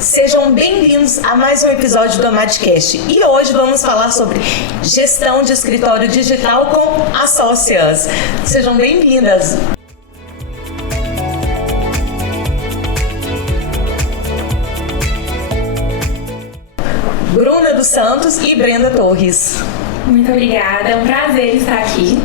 Sejam bem-vindos a mais um episódio do Amadcast. E hoje vamos falar sobre gestão de escritório digital com as sócias. Sejam bem-vindas. Bruna dos Santos e Brenda Torres. Muito obrigada, é um prazer estar aqui.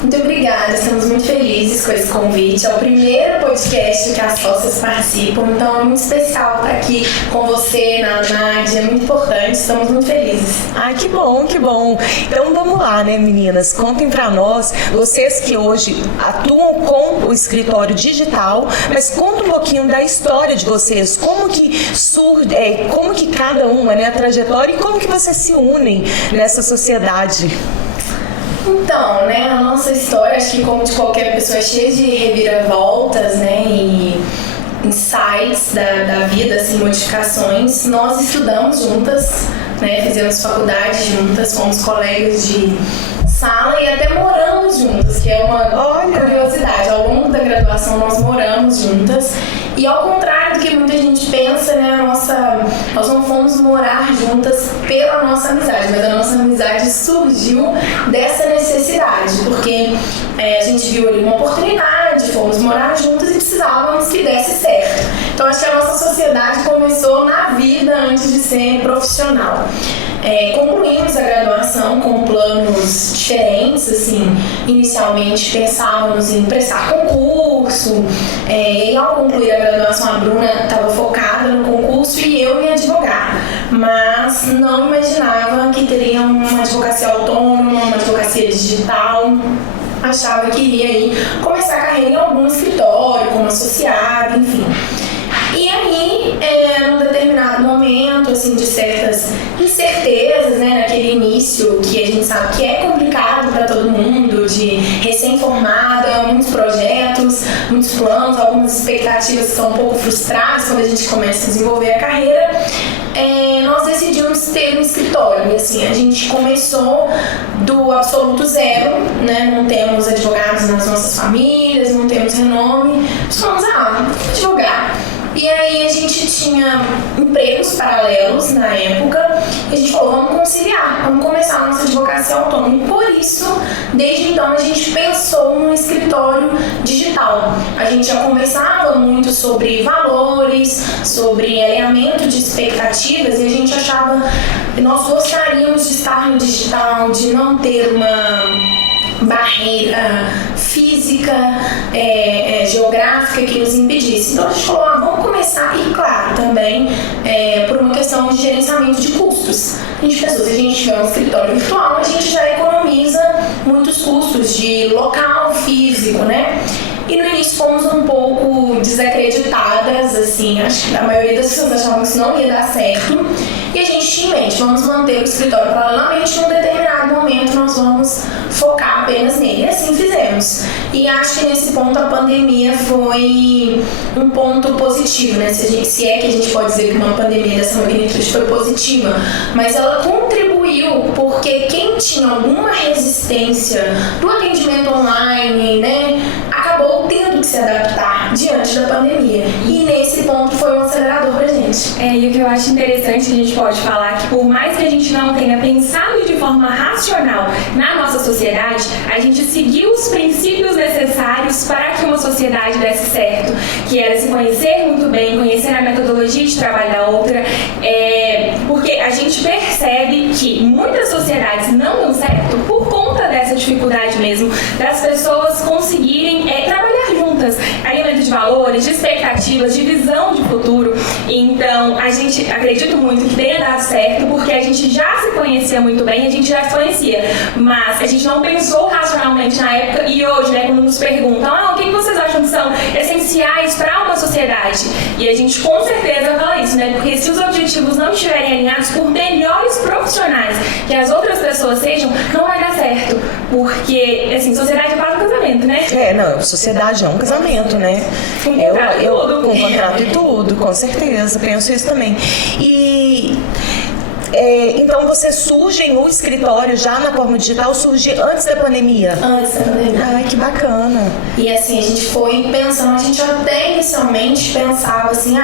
Muito obrigada, estamos muito felizes com esse convite. É o primeiro podcast que as sócias participam, então é muito especial estar aqui com você, na Nádia, é muito importante, estamos muito felizes. Ai, que bom, que bom. Então vamos lá, né, meninas? Contem pra nós, vocês que hoje atuam com o escritório digital, mas conta um pouquinho da história de vocês, como que surge, como que cada uma, né, a trajetória e como que vocês se unem nessa sociedade. Então, né, a nossa história, acho que como de qualquer pessoa, é cheia de reviravoltas, né, e insights da vida, assim, modificações. Nós estudamos juntas, né, fizemos faculdade juntas, fomos colegas de sala e até moramos juntas, que é uma curiosidade. Ao longo da graduação nós moramos juntas. E ao contrário do que muita gente pensa, né, nós não fomos morar juntas pela nossa amizade, mas a nossa amizade surgiu dessa necessidade, porque a gente viu ali uma oportunidade, fomos morar juntas e precisávamos que desse certo. Então acho que a nossa sociedade começou na vida antes de ser profissional. Concluímos a graduação com planos diferentes, assim, inicialmente pensávamos em prestar concurso, e ao concluir a graduação a Bruna estava focada no concurso e eu em advogar, mas não imaginava que teria uma advocacia autônoma, uma advocacia digital. Achava que iria aí começar a carreira em algum escritório, como associado, enfim. E aí, num determinado momento, assim, de certas incertezas, né, naquele início que a gente sabe que é complicado para todo mundo, de recém-formada, muitos projetos, muitos planos, algumas expectativas que são um pouco frustradas quando a gente começa a desenvolver a carreira, nós decidimos ter um escritório. E assim, a gente começou do absoluto zero, né, não temos advogados nas nossas famílias, não temos renome, somos advogar. E aí a gente tinha empregos paralelos na época e a gente falou, vamos conciliar, vamos começar a nossa advocacia autônoma. E por isso, desde então, a gente pensou no escritório digital. A gente já conversava muito sobre valores, sobre alinhamento de expectativas e a gente achava que nós gostaríamos de estar no digital, de não ter uma barreira física, geográfica que nos impedisse. Então a gente falou, vamos começar, e claro, também por uma questão de gerenciamento de custos. A gente pensou, se a gente tiver um escritório virtual, a gente já economiza muitos custos de local físico, né? E no início fomos um pouco desacreditadas, assim, acho que a maioria das pessoas achavam que isso não ia dar certo. E a gente tinha em mente, vamos manter o escritório paralelamente, num determinado momento nós vamos focar apenas nele. E assim fizemos. E acho que nesse ponto a pandemia foi um ponto positivo, né? Se é que a gente pode dizer que uma pandemia dessa magnitude foi positiva, mas ela contribuiu porque quem tinha alguma resistência do atendimento online, né, acabou tendo que se adaptar diante da pandemia. E nesse ponto foi um acelerador pra gente. E o que eu acho interessante, a gente pode falar que por mais que a gente não tenha pensado de forma racional na nossa sociedade, a gente seguiu os princípios necessários para que uma sociedade desse certo, que era se conhecer muito bem, conhecer a metodologia de trabalho da outra, porque a gente percebe que muitas sociedades não dão certo por conta dessa dificuldade mesmo, das pessoas conseguirem trabalhar juntas, alinhamento de valores, de expectativas, de visão de futuro. Então, a gente acredito muito que tenha dado certo, porque a gente já se conhecia muito bem, a gente já se conhecia, mas a gente não pensou racionalmente na época. E hoje, né, quando nos perguntam, o que vocês acham que são essenciais para uma sociedade? E a gente com certeza fala isso, né, porque se os objetivos não estiverem alinhados, por melhores profissionais que as outras pessoas sejam, não vai dar certo, porque, assim, sociedade é quase um casamento, né? Sociedade é um casamento, né? Com contrato e tudo. Com contrato e tudo, com certeza, penso isso também. E então você surge no escritório já na forma digital, surge antes da pandemia? Antes da pandemia. Ai, que bacana. E assim, a gente foi pensando, a gente até inicialmente pensava assim,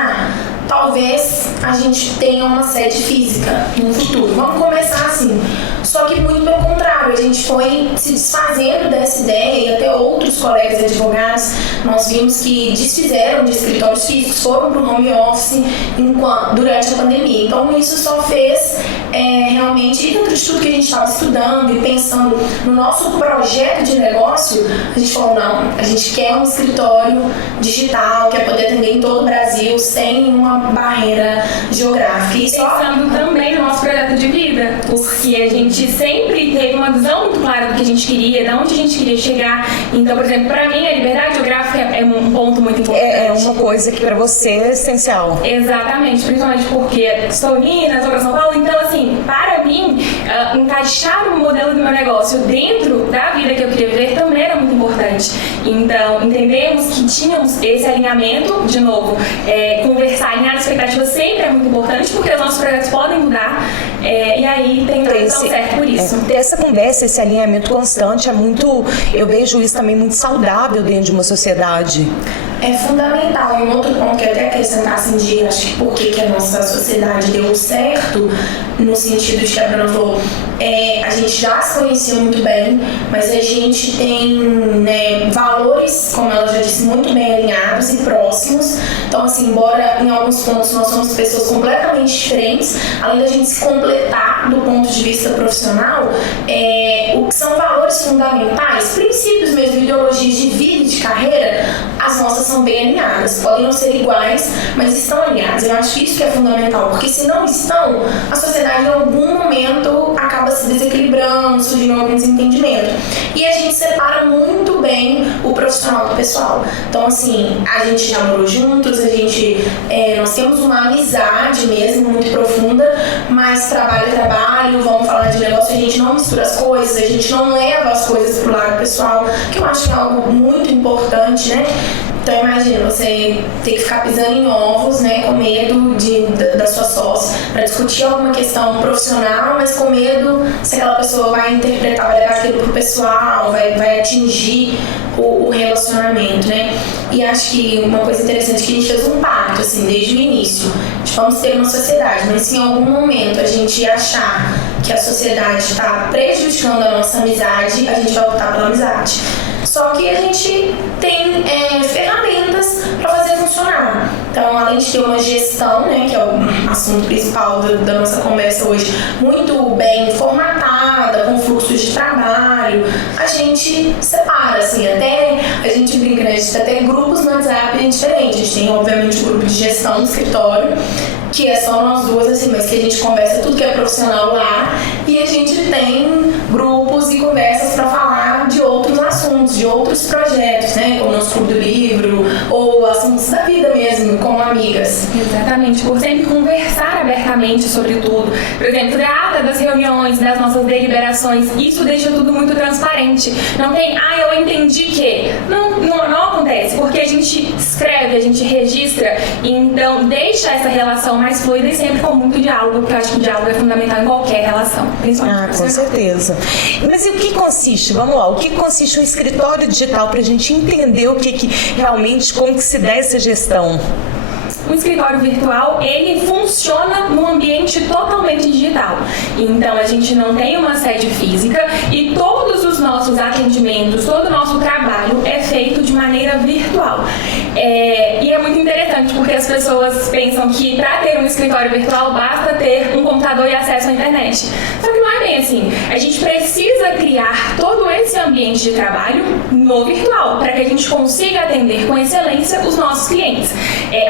talvez a gente tenha uma sede física no futuro. Vamos começar assim. Só que muito pelo contrário, a gente foi se desfazendo dessa ideia, e até outros colegas advogados, nós vimos que desfizeram de escritórios físicos, foram para o home office durante a pandemia. Então isso só fez realmente, dentro de tudo que a gente estava estudando e pensando no nosso projeto de negócio, a gente falou, não, a gente quer um escritório digital, quer poder atender em todo o Brasil sem nenhuma barreira geográfica. E pensando também no nosso projeto de vida, porque a gente sempre teve uma visão muito clara do que a gente queria, de onde a gente queria chegar. Então, por exemplo, para mim a liberdade geográfica é um ponto muito importante. É uma coisa que para você é essencial. Exatamente, principalmente porque estou em Minas, sou para São Paulo, então assim, para mim, encaixar o modelo do meu negócio dentro da vida que eu queria viver também era muito importante. Então, entendemos que tínhamos esse alinhamento, de novo, conversar, alinhar a expectativa sempre é muito importante, porque os nossos projetos podem mudar, e aí tem que dar certo por isso. Ter essa conversa, esse alinhamento constante é muito, eu vejo isso também muito saudável dentro de uma sociedade. É fundamental. E um outro ponto que eu até acrescentar assim, de acho que por que a nossa sociedade deu certo, no sentido de que a Bruna falou, a gente já se conhecia muito bem, mas a gente tem valores, como ela já disse, muito bem alinhados e próximos. Então, assim, embora em alguns pontos nós somos pessoas completamente diferentes, além da gente se completar do ponto de vista profissional, o que são valores fundamentais, princípios mesmo, ideologias de vida e de carreira, as nossas são bem alinhadas. Podem não ser iguais, mas estão alinhadas. Eu acho isso que é fundamental, porque se não estão, a sociedade em algum momento acaba se desequilibrando, surgindo algum desentendimento. E a gente separa muito bem o profissional do pessoal. Então, assim, a gente já morou juntos, nós temos uma amizade mesmo, muito profunda, mas trabalho é trabalho, vamos falar de negócio, a gente não mistura as coisas, a gente não leva as coisas pro lado pessoal, que eu acho que é algo muito importante, né? Então imagina, você ter que ficar pisando em ovos, né, com medo da sua sócia, para discutir alguma questão profissional, mas com medo se aquela pessoa vai interpretar, vai levar aquilo pro pessoal, vai atingir o relacionamento, né? E acho que uma coisa interessante é que a gente fez um pacto, assim, desde o início, de vamos ter uma sociedade, mas se em algum momento a gente achar que a sociedade está prejudicando a nossa amizade, a gente vai optar pela amizade. Só que a gente tem ferramentas para fazer funcionar. Então, além de ter uma gestão, né, que é o assunto principal da nossa conversa hoje, muito bem formatada, com fluxos de trabalho, a gente separa, assim, até a gente brinca, né, a gente até grupos no WhatsApp diferentes. A gente tem, obviamente, o grupo de gestão do escritório, que é só nós duas, assim, mas que a gente conversa tudo que é profissional lá, e a gente tem grupos e conversas para falar de outros assuntos, de outros projetos, né, como o nosso clube do livro, ou assuntos da vida mesmo, como amigas. Exatamente, por sempre conversar abertamente sobre tudo. Por exemplo, trata das reuniões, das nossas deliberações, isso deixa tudo muito transparente. Não tem, eu entendi que. Não acontece, porque a gente escreve, a gente registra, então deixa essa relação mais fluida e sempre com muito diálogo, porque eu acho que o diálogo é fundamental em qualquer relação, principalmente com certeza. Mas e o que consiste, vamos lá, o que consiste um escritório digital para a gente entender o que realmente, como que se dá essa gestão? O escritório virtual, ele funciona num ambiente totalmente digital. Então, a gente não tem uma sede física e todos os nossos atendimentos, todo o nosso trabalho é feito de maneira virtual. E é muito interessante, porque as pessoas pensam que para ter um escritório virtual basta ter um computador e acesso à internet. Só que não é bem assim. A gente precisa criar todo esse ambiente de trabalho no virtual, para que a gente consiga atender com excelência os nossos clientes.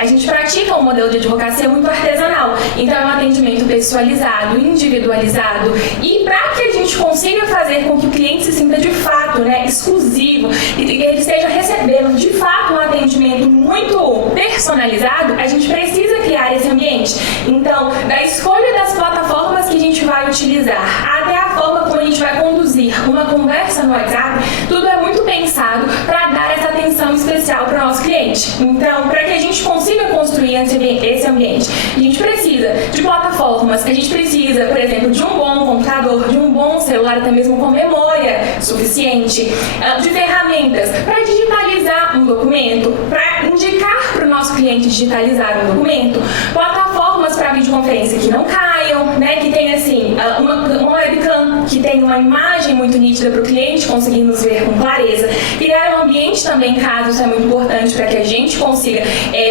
A gente pratica um modelo de advocacia muito artesanal, então é um atendimento pessoalizado, individualizado, e para que a gente consiga fazer com que o cliente se sinta de fato, né, exclusivo, e que ele esteja recebendo de fato um atendimento muito personalizado, a gente precisa criar esse ambiente. Então, da escolha das plataformas que a gente vai utilizar, até a forma como a gente vai conduzir uma conversa no WhatsApp, tudo é muito pensado para dar essa atenção especial para o nosso cliente. Então, para que a gente consiga construir esse ambiente, a gente precisa precisa de plataformas, a gente precisa, por exemplo, de um bom computador, de um bom celular, até mesmo com memória suficiente, de ferramentas para digitalizar um documento, para indicar para o nosso cliente digitalizar um documento, plataformas para videoconferência que não caiam, né, que tem assim uma webcam que tem uma imagem muito nítida para o cliente conseguir nos ver com clareza, criar um ambiente também em casa, isso é muito importante para que a gente consiga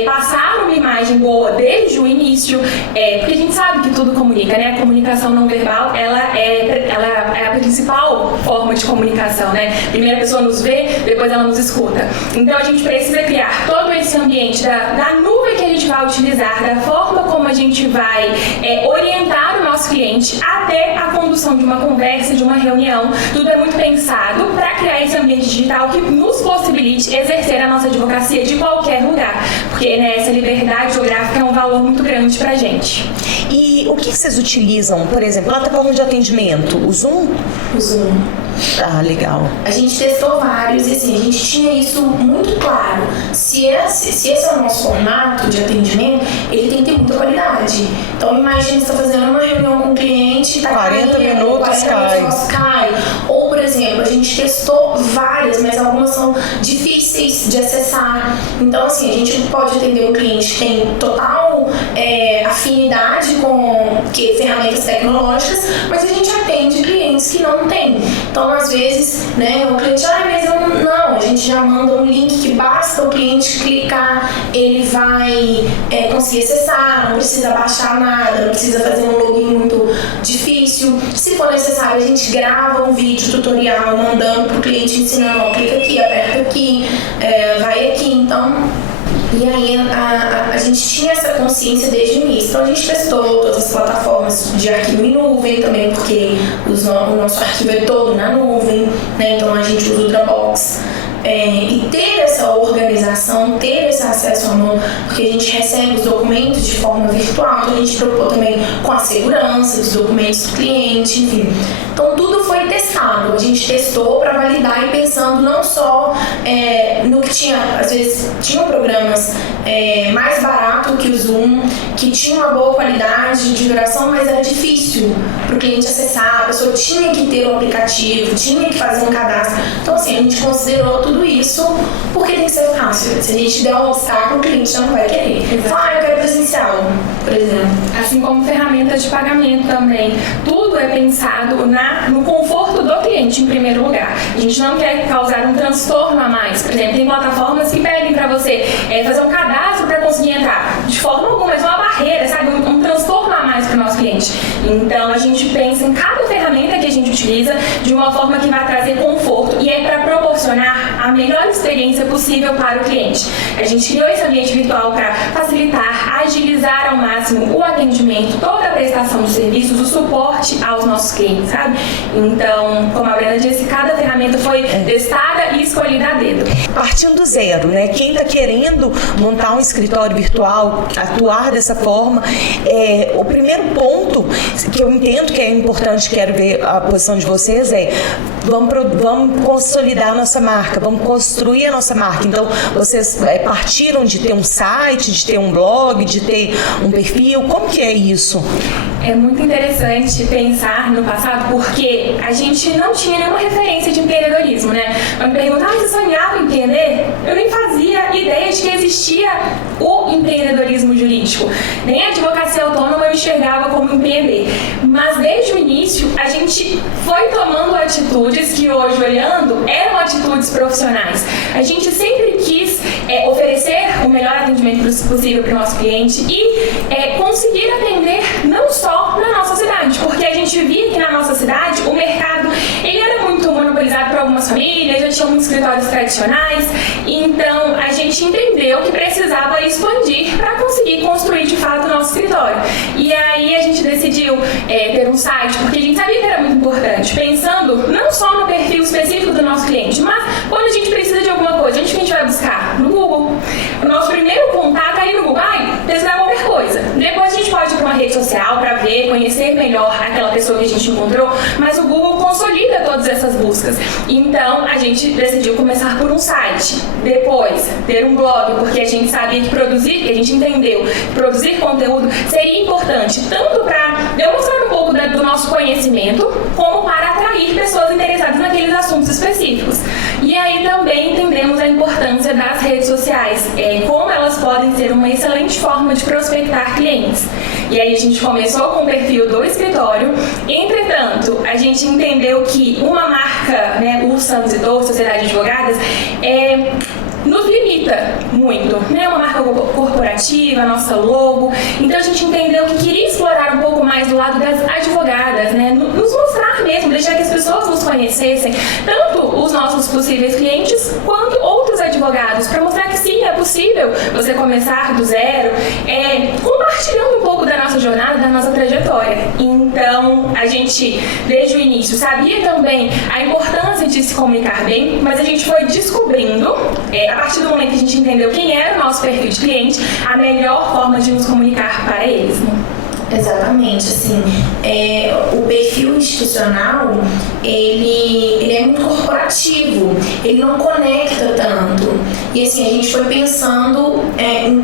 passar uma imagem boa desde o início, porque a gente sabe que tudo comunica, né? A comunicação não verbal, ela é a principal forma de comunicação, né? Primeiro a pessoa nos vê, depois ela nos escuta. Então a gente precisa criar todo esse ambiente da nuvem que a gente vai utilizar, da forma como a gente vai orientar o nosso cliente até a condução de uma conversa, de uma reunião. Tudo é muito pensado para criar esse ambiente digital que nos possibilite exercer a nossa advocacia de qualquer lugar, porque né, essa liberdade geográfica é um valor muito grande pra gente. E o que vocês utilizam, por exemplo, plataforma de atendimento? O Zoom? O Zoom. Ah, legal. A gente testou vários e assim, a gente tinha isso muito claro. Se esse é o nosso formato de atendimento, ele tem que ter muita qualidade. Então imagina você está fazendo uma reunião com o cliente, tá 40 minutos cai. Ou, por exemplo, a gente testou várias, mas algumas são difíceis de acessar. Então assim, a gente pode atender um cliente que tem total afinidade com ferramentas tecnológicas, mas a gente atende clientes que não têm. Então, às vezes, né, o cliente, mas eu não, a gente já manda um link que basta o cliente clicar, ele vai conseguir acessar, não precisa baixar nada, não precisa fazer um login muito difícil. Se for necessário, a gente grava um vídeo tutorial mandando para o cliente ensinando, ó, clica aqui, aperta aqui, vai aqui, então... E aí a gente tinha essa consciência desde o início. Então a gente testou todas as plataformas de arquivo em nuvem também, porque o nosso arquivo é todo na nuvem, né? Então a gente usa o Dropbox. E ter essa organização, ter esse acesso à mão, porque a gente recebe os documentos de forma virtual, então a gente preocupou também com a segurança dos documentos do cliente, enfim. Então tudo foi testado, a gente testou para validar e pensando não só no que tinha, às vezes tinham programas mais barato que o Zoom, que tinha uma boa qualidade de duração, mas era difícil para o cliente acessar, a pessoa tinha que ter um aplicativo, tinha que fazer um cadastro. Então assim, a gente considerou tudo isso porque tem que ser fácil. Se a gente der um obstáculo, o cliente não vai querer. Eu quero presencial, por exemplo. Assim como ferramentas de pagamento também. Tudo é pensado no conforto do cliente em primeiro lugar. A gente não quer causar um transtorno a mais. Por exemplo, tem plataformas que pedem para você fazer um cadastro para conseguir entrar. De forma alguma, mas uma barreira, sabe? Um transtorno a mais para o nosso cliente. Então, a gente pensa em cada ferramenta que a gente utiliza de uma forma que vai trazer conforto e para proporcionar a melhor experiência possível para o cliente. A gente criou esse ambiente virtual para facilitar, agilizar ao máximo o atendimento, toda a prestação de serviços, o suporte aos nossos clientes, sabe? Então, como a Brenda disse, cada ferramenta foi testada e escolhida a dedo. Partindo do zero, né? Quem está querendo montar um escritório virtual, atuar dessa forma, o primeiro ponto que eu entendo que é importante, quero ver a posição de vocês, vamos consolidar a nossa marca, vamos construir a nossa marca. Então, vocês partiram de ter um site, de ter um blog, de ter um perfil, como que é isso? É muito interessante pensar no passado, porque a gente não tinha nenhuma referência de empreendedorismo, né? Quando me perguntam, você sonhava em empreender? Eu nem fazia ideia de que existia o empreendedorismo jurídico. Nem a advocacia autônoma eu enxergava como empreender. Mas desde o início, a gente foi tomando atitudes que hoje, olhando, eram atitudes profissionais. A gente sempre quis oferecer o melhor atendimento possível para o nosso cliente e conseguir atender não só na nossa cidade, porque a gente via que na nossa cidade o mercado ele era muito monopolizado por algumas famílias, já tinham muitos escritórios tradicionais, então a gente entendeu que precisava expandir para conseguir construir de fato o nosso escritório. E aí a gente decidiu ter um site, porque a gente sabia que era muito importante, pensando não só no perfil específico do nosso cliente, mas quando a gente precisa de alguma coisa, onde que a gente vai buscar? No Google. O nosso primeiro contato aí no Google, pesquisar qualquer coisa. Depois a gente pode ir para uma rede social para ver, conhecer melhor aquela pessoa que a gente encontrou, mas o Google consolida todas essas buscas. Então, a gente decidiu começar por um site, depois ter um blog, porque a gente sabia que a gente entendeu que produzir conteúdo seria importante, tanto para demonstrar um pouco do nosso conhecimento, como para atrair pessoas interessadas naqueles assuntos específicos. E aí também entendemos a importância das redes sociais, como elas podem ser uma excelente forma de prospectar clientes. E aí a gente começou com o perfil do escritório. Entretanto, a gente entendeu que uma marca, né, o Santos e Torres, Sociedade de Advogadas, nos limita muito, né? Uma marca corporativa, nossa logo. Então a gente entendeu que queria explorar um pouco mais do lado das advogadas, né? Nos mostrar mesmo, deixar que as pessoas nos conhecessem, tanto os nossos possíveis clientes quanto outros advogados, para mostrar que sim, é possível você começar do zero, compartilhando um pouco da nossa jornada, da nossa trajetória. Então a gente, desde o início, sabia também a importância de se comunicar bem, mas a gente foi descobrindo, a partir do momento que a gente entendeu quem era o nosso perfil de cliente, a melhor forma de nos comunicar para eles, né? Exatamente, assim, o perfil institucional, ele é muito corporativo, ele não conecta tanto. E assim, a gente foi pensando em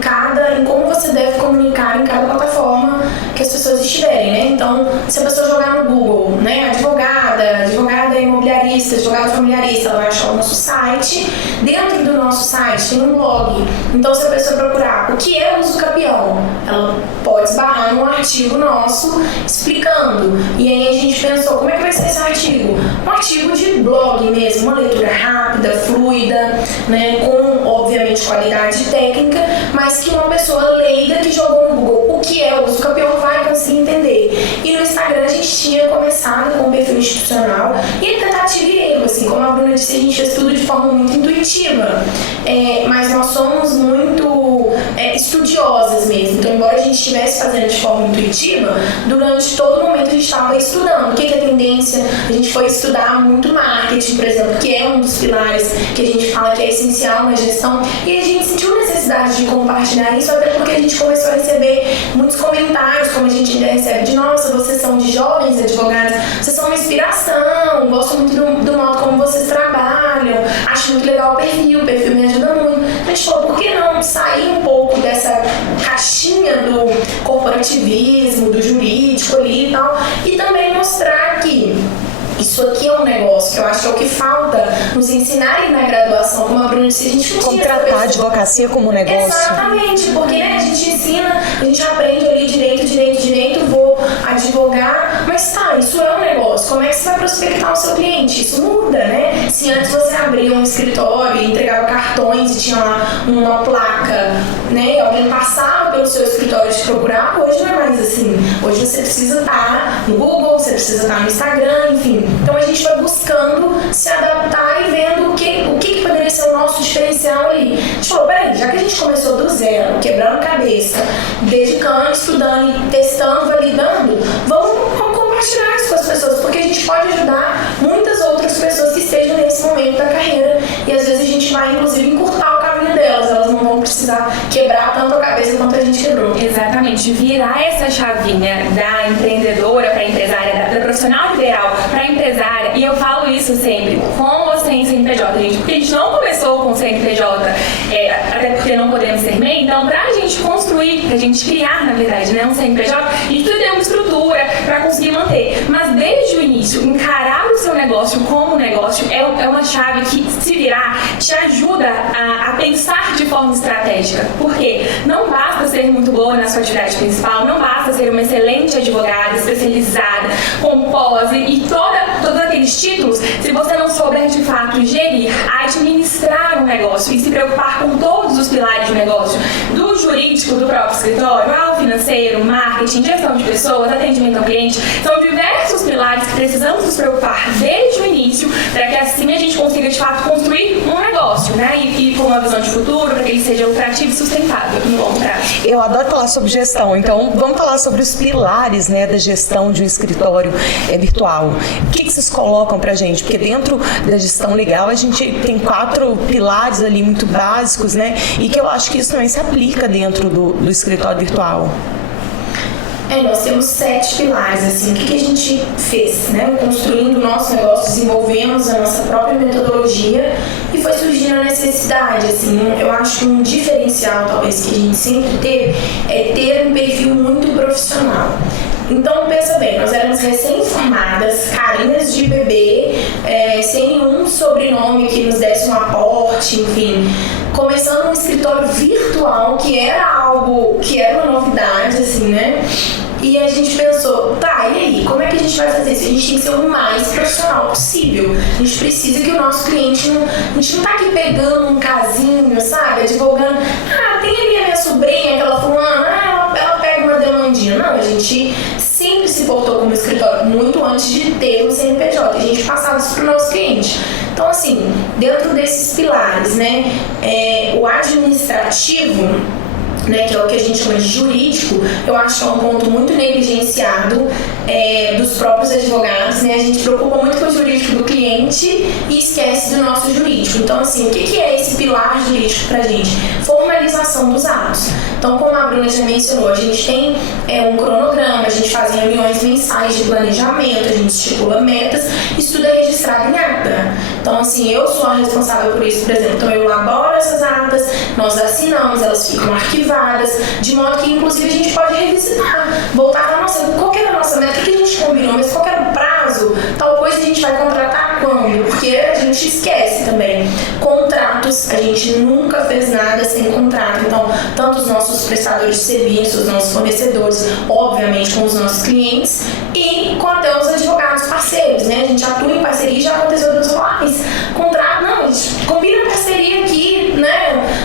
como você deve comunicar em cada plataforma que as pessoas estiverem, né? Então, se a pessoa jogar no Google, né, advogada imobiliarista, advogado familiarista, ela vai achar o nosso site. Dentro do nosso site tem um blog. Então, se a pessoa procurar o que é o uso capião, ela pode esbarrar num artigo nosso explicando. E aí a gente pensou, como é que vai ser esse artigo? Um artigo de blog mesmo, uma leitura rápida, fluida, né, com, obviamente, qualidade técnica, mas que uma pessoa leiga que jogou no Google o que é o uso capião vai conseguir entender. E no Instagram a gente tinha começado com o perfil institucional e a tentativa e erro, assim, como a Bruna disse, a gente fez tudo de forma muito intuitiva, mas nós somos muito estudiosas mesmo. Então, embora a gente estivesse fazendo de forma intuitiva, durante todo o momento a gente estava estudando o que é tendência. A gente foi estudar muito marketing, por exemplo, que é um dos pilares que a gente fala que é essencial na gestão, e a gente sentiu necessidade de compartilhar isso, até porque a gente começou a receber muitos comentários, como a gente ainda recebe, de nossa, vocês são de jovens advogados, vocês são uma inspiração, gosto muito do modo como vocês trabalham, acho muito legal o perfil me ajuda muito. A gente falou, por que não sair um pouco dessa caixinha do corporativismo, do jurídico ali e tal, e também mostrar que isso aqui é um negócio, que eu acho que é o que falta nos ensinarem na graduação, como a Bruna disse, a gente não contratar a advocacia como negócio. Exatamente, porque né, a gente ensina, a gente aprende ali direito, vou advogar, mas tá, isso é um negócio, como é que você vai prospectar o seu cliente? Isso muda, né? Se antes você abria um escritório e entregava cartões e tinha lá uma placa, né, e alguém passava pelo seu escritório de procurar, hoje não é mais assim. Hoje você precisa estar no Google, você precisa estar no Instagram, enfim. Então a gente foi buscando se adaptar e vendo o que poderia ser o nosso diferencial ali. A gente falou, peraí, já que a gente começou do zero, quebrando cabeça, dedicando, estudando e testando, validando, vamos compartilhar isso com as pessoas, porque a gente pode ajudar muitas outras pessoas que estejam nesse momento da carreira, e às vezes a gente vai inclusive encurtar o caminho delas, elas não vão precisar quebrar tanto a cabeça quanto a gente quebrou. Exatamente, virar essa chavinha da empreendedora para empresária, da profissional liberal para empresária, e eu falo isso sempre, com ou sem CNPJ, gente, porque a gente não começou com CNPJ, até porque não podemos ser MEI, então pra gente construir, pra gente criar, na verdade, né, um CNPJ, a gente precisa ter uma estrutura para conseguir manter, mas desde o início, encarar o seu negócio como negócio é uma chave que, se virar, te ajuda a pensar de forma estratégica, porque não basta ser muito boa na sua atividade principal, não basta ser uma excelente advogada, especializada, com pós e todos aqueles títulos, se você não souber de fato gerir, administrar um negócio e se preocupar com todos os pilares do negócio, do jurídico, do próprio escritório, ao financeiro, marketing, gestão de pessoas, atendimento ao cliente, são diversos pilares que precisamos nos preocupar desde o início, para que assim a gente consiga de fato construir um negócio, né? E com uma visão de futuro, para que ele seja lucrativo e sustentável no longo prazo. Eu adoro falar sobre gestão, então vamos falar sobre os pilares, né, da gestão de um escritório virtual. O que vocês colocam pra gente? Porque dentro da gestão legal a gente tem 4 pilares ali muito básicos, né? E que eu acho que isso também se aplica dentro do escritório virtual. Nós temos 7 pilares, assim, o que a gente fez, né? Construindo o nosso negócio, desenvolvemos a nossa própria metodologia e foi surgindo a necessidade, assim, eu acho que um diferencial, talvez, que a gente sempre teve, é ter um perfil muito profissional. Então, pensa bem, nós éramos recém-formadas, carinhas de bebê, sem nenhum sobrenome que nos desse um aporte, enfim, começando um escritório virtual, que era algo, que era uma novidade, assim, né? E a gente pensou, tá, e aí, como é que a gente vai fazer isso? A gente tem que ser o mais profissional possível. A gente precisa que o nosso cliente a gente não tá aqui pegando um casinho, sabe? Advogando, tem ali a minha sobrinha, aquela fulana, ela pega uma demandinha. Não, a gente sempre se portou como escritório, muito antes de ter um CNPJ. A gente passava isso pro nosso cliente. Então, assim, dentro desses pilares, né, o administrativo, né, que é o que a gente chama de jurídico, eu acho que é um ponto muito negligenciado dos próprios advogados, né? A gente se preocupa muito com o jurídico do cliente e esquece do nosso jurídico. Então, assim, o que é esse pilar jurídico pra gente? Formalização dos atos. Então, como a Bruna já mencionou, a gente tem um cronograma, a gente faz reuniões mensais de planejamento, a gente estipula metas, isso tudo é registrado em ata. Então, assim, eu sou a responsável por isso, por exemplo. Então, eu elaboro essas atas, nós assinamos, elas ficam arquivadas, de modo que, inclusive, a gente pode revisitar, voltar na nossa, qual que era a nossa meta, o que a gente combinou, mas qual que era o prazo, tal coisa a gente vai contratar quando, porque a gente esquece também. Contratos, a gente nunca fez nada sem contrato, então, tanto os nossos prestadores de serviços, os nossos fornecedores, obviamente com os nossos clientes e com até os advogados parceiros, né? A gente atua em parceria, já aconteceu de pessoas falar, mas contrato, não, a gente combina parceria aqui, né?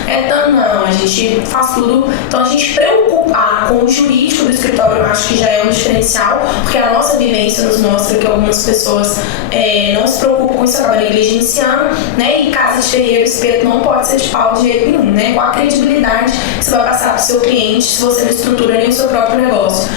Não, a gente faz tudo. Então, a gente preocupar com o jurídico do escritório, eu acho que já é um diferencial, porque a nossa vivência nos mostra que algumas pessoas não se preocupam com isso, acabam negligenciando, né? E casa de ferreiro, espeto não pode ser de pau de jeito nenhum, né? Qual a credibilidade que você vai passar para o seu cliente se você não estrutura nem o seu próprio negócio?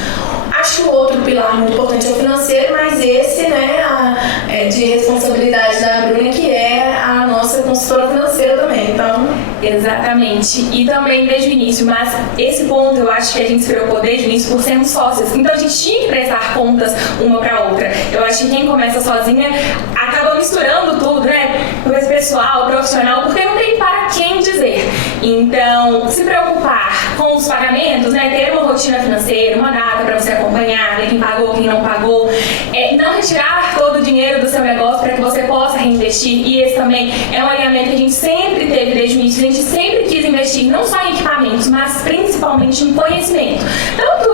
Acho que o outro pilar muito importante é o financeiro, mas esse, né, é de responsabilidade da Bruna, que é a nossa consultora financeira também, então... Exatamente, e também desde o início, mas esse ponto eu acho que a gente se preocupou desde o início por sermos sócias, então a gente tinha que prestar contas uma pra outra. Eu acho que quem começa sozinha acaba misturando tudo, né, pessoal, profissional, porque não tem para quem dizer. Então, se preocupar com os pagamentos, né, ter uma rotina financeira, uma data para você acompanhar, ver quem pagou, quem não pagou, não retirar todo o dinheiro do seu negócio para que você possa reinvestir, e esse também é um alinhamento que a gente sempre teve desde o início. A gente sempre quis investir não só em equipamentos, mas principalmente em conhecimento, tanto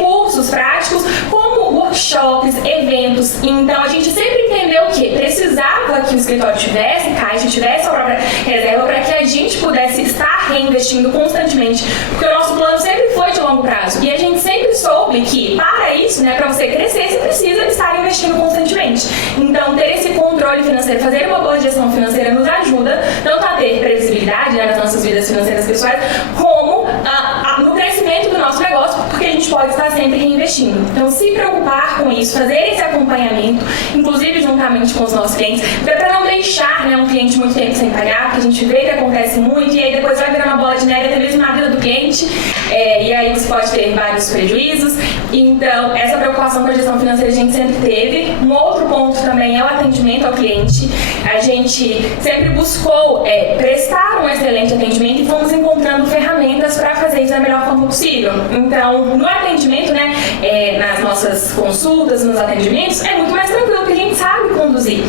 cursos práticos como workshops, eventos. Então a gente sempre entendeu que precisava que o escritório tivesse caixa, tivesse a própria reserva para que a gente pudesse estar reinvestindo constantemente, porque o nosso plano sempre foi de longo prazo, e a gente sempre soube que para isso, né, para você crescer, você precisa estar investindo constantemente. Então ter esse controle financeiro, fazer uma boa gestão financeira nos ajuda tanto a ter previsibilidade, né, nas nossas vidas financeiras pessoais, como no crescimento do nosso negócio, porque a gente pode estar sempre reinvestindo. Então se preocupar com isso, fazer esse acompanhamento, inclusive juntamente com os nossos clientes, para não deixar, né, um cliente muito tempo sem pagar, porque a gente vê que acontece muito e aí depois vai virar uma bola de neve até mesmo na vida do cliente, e aí você pode ter vários prejuízos. Então essa preocupação com a gestão financeira a gente sempre teve. Um outro ponto também é o atendimento ao cliente. A gente sempre buscou prestar um excelente atendimento e fomos encontrando ferramentas para fazer isso da melhor forma possível. Então, no atendimento, né, nas nossas consultas, nos atendimentos, é muito mais tranquilo, porque a gente sabe conduzir.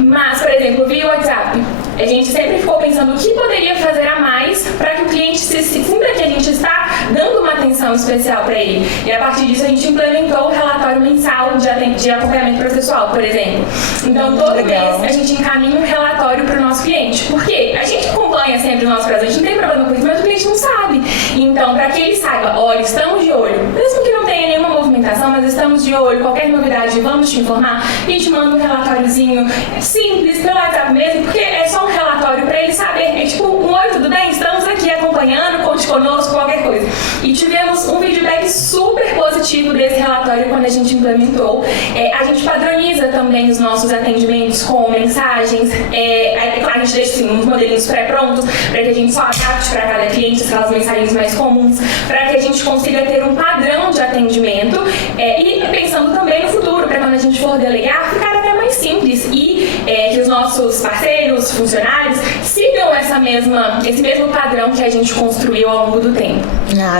Mas, por exemplo, via WhatsApp, a gente sempre ficou pensando o que poderia fazer a mais para que o cliente se sinta que a gente está dando uma atenção especial para ele. E a partir disso a gente implementou o relatório mensal de acompanhamento processual, por exemplo. Então todo mês a gente encaminha um relatório para o nosso cliente. Porque a gente acompanha sempre o nosso prazo, a gente não tem problema com isso, mas o cliente não sabe. Então, para que ele saiba, olha, estamos de olho. Mesmo que não tenha nenhuma movimentação, mas estamos de olho, qualquer novidade, vamos te informar. A gente manda um relatóriozinho simples pelo WhatsApp mesmo, porque é só um relatório para ele saber. É tipo, oi, tudo bem? Estamos aqui acompanhando, conte conosco, qualquer coisa. E tivemos um feedback super positivo desse relatório quando a gente implementou. A gente padroniza também os nossos atendimentos com mensagens. A gente deixa assim, uns modelinhos pré-prontos para que a gente só adapte para cada cliente aquelas mensagens mais comuns, para que a gente consiga ter um padrão de atendimento for delegar, ficar até mais simples e que os nossos parceiros, funcionários, sigam esse mesmo padrão que a gente construiu ao longo do tempo.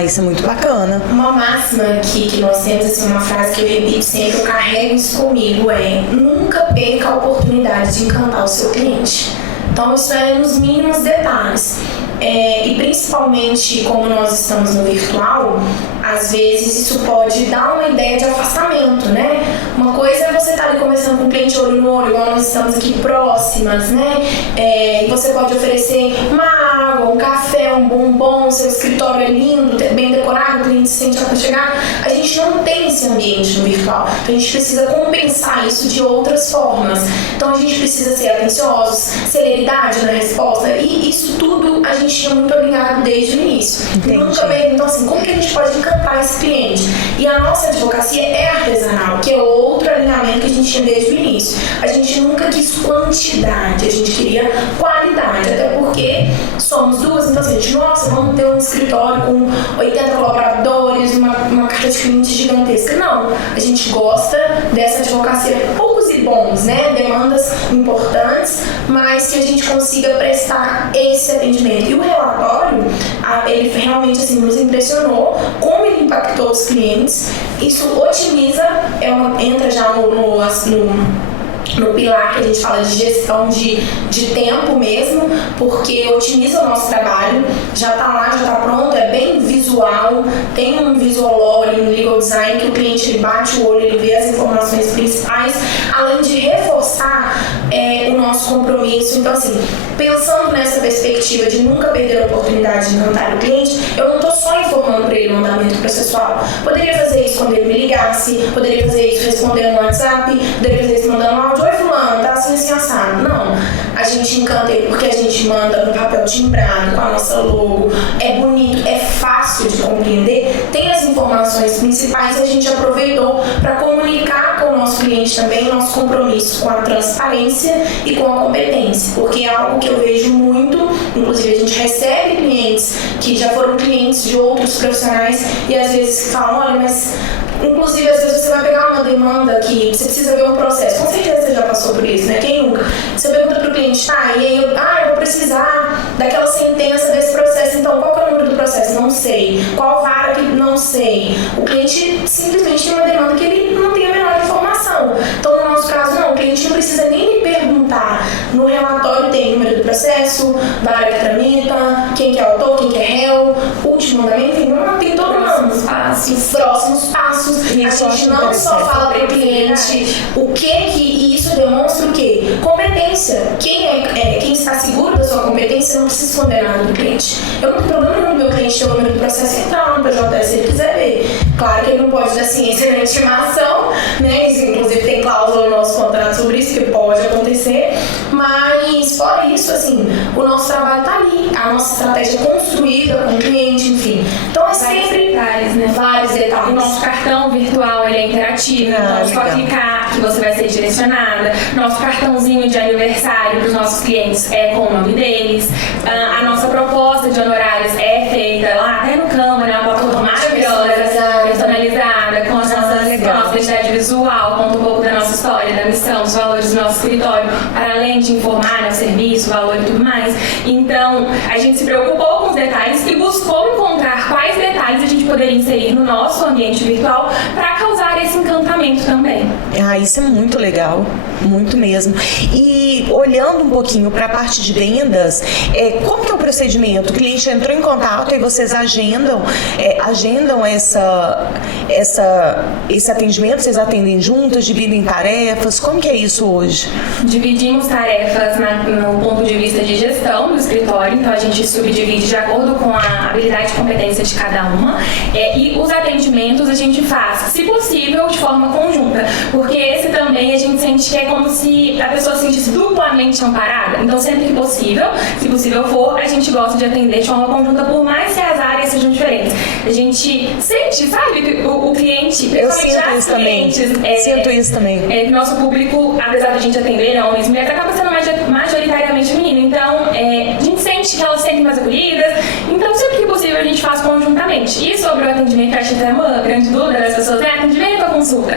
Isso é muito bacana. Uma máxima que nós temos, assim, uma frase que eu repito sempre, eu carrego isso comigo, nunca perca a oportunidade de encantar o seu cliente. Então isso é nos mínimos detalhes. E principalmente como nós estamos no virtual, às vezes isso pode dar uma ideia de afastamento, né? Uma coisa é você estar ali conversando com o cliente olho no olho, igual nós estamos aqui próximas, né? E você pode oferecer uma água, um café, um bombom, seu escritório é lindo, bem decorado, o cliente se sente aconchegado. A gente não tem esse ambiente no virtual, então a gente precisa compensar isso de outras formas. Então a gente precisa ser atenciosos, celeridade na resposta, e isso tudo a gente tinha muito alinhado desde o início. Nunca perguntou assim, como que a gente pode encantar esse cliente? E a nossa advocacia é artesanal, que é outro alinhamento que a gente tinha desde o início. A gente nunca quis quantidade, a gente queria qualidade, até porque somos duas, então assim, nossa, vamos ter um escritório com 80 colaboradores, uma carta de clientes gigantesca. Não, a gente gosta dessa advocacia poucos e bons, né? Demandas importantes, mas que a gente consiga prestar esse atendimento. E o relatório, ele realmente assim, nos impressionou como ele impactou os clientes. Isso otimiza, entra já no pilar que a gente fala de gestão de tempo mesmo, porque otimiza o nosso trabalho, já está lá, já está pronto, é bem visual, tem um visual law ali no legal design que o cliente ele bate o olho, ele vê as informações principais, além de reforçar o nosso compromisso. Então assim, pensando nessa perspectiva de nunca perder a oportunidade de encantar o cliente, eu não estou só informando para ele o andamento processual. Poderia fazer isso quando ele me ligasse, poderia fazer isso respondendo no WhatsApp, poderia fazer isso mandando um áudio, oi fulano, tá assim assado. Não, a gente encanta ele porque a gente manda no papel timbrado, com a nossa logo, é bonito, é fácil de compreender, tem as informações principais e a gente aproveitou para comunicar com o nosso cliente também, nosso compromisso com a transparência e com a competência, porque é algo que eu vejo muito, inclusive a gente recebe clientes que já foram clientes de outros profissionais e às vezes falam, olha, mas inclusive às vezes você vai pegar uma demanda que você precisa ver um processo, com certeza você já passou por isso, né? Quem nunca? Você pergunta pro cliente, tá, e aí eu vou precisar daquela sentença desse processo, então qual que é o número do processo? Não sei. Qual vara que não sei? O cliente simplesmente tem uma demanda que ele não tem a menor informação. Então no nosso caso não, o cliente não precisa nem me perguntar. No relatório tem número do processo, vara que tramita, quem que é autor, quem que é réu, último mandamento, tem todo mundo. Próximos passos. A gente não só fala para o cliente o que isso demonstra o quê? Competência. Quem está seguro da sua competência não precisa esconder nada do cliente. Eu não tenho problema nenhum do meu cliente ter o número do processo entrar no PJ se ele quiser ver. Claro que ele não pode dar ciência na intimação, né? Inclusive tem cláusula no nosso contrato sobre isso, que pode acontecer. Mas fora isso, assim, o nosso trabalho está ali. A nossa estratégia é construída com o cliente, enfim. Então é sempre vários detalhes. O nosso cartão virtual ele é interativo, então é só clicar que você vai ser direcionada. Nosso cartãozinho de aniversário para os nossos clientes é com o nome deles. A nossa proposta de honorários é feita lá até no Canva, né? Uma plataforma maravilhosa, personalizada, com a nossa identidade visual, conta um pouco da nossa história, da missão, dos valores do nosso escritório, para além de informar, né, o serviço, o valor e tudo mais. Então, a gente se preocupou com os detalhes e buscou encontrar quais detalhes a gente poderia inserir no nosso ambiente virtual para causar esse encantamento também. Isso é muito legal, muito mesmo. E olhando um pouquinho para a parte de vendas, como que é o procedimento? O cliente entrou em contato e vocês agendam esse atendimento, vocês atendem juntas, dividem tarefas, como que é isso hoje? Dividimos tarefas no ponto de vista de gestão do escritório, então a gente subdivide de acordo com a habilidade e competência de cada uma, e os atendimentos a gente faz, se possível, de forma conjunta, porque esse também a gente sente que é como se a pessoa se sentisse duplamente amparada, então sempre que possível, se possível for, a gente gosta de atender de forma conjunta, por mais que as áreas sejam diferentes. A gente sente, sabe, o cliente, eu sinto isso também. Sinto isso também. Nosso público, apesar de a gente atender homens e mulheres, acaba sendo majoritariamente obviamente, menina. Então, a gente sente que elas se sentem mais acolhidas. Então, sempre que possível, a gente faz conjuntamente. E sobre o atendimento, eu acho que é uma grande dúvida das pessoas, atendimento ou consulta?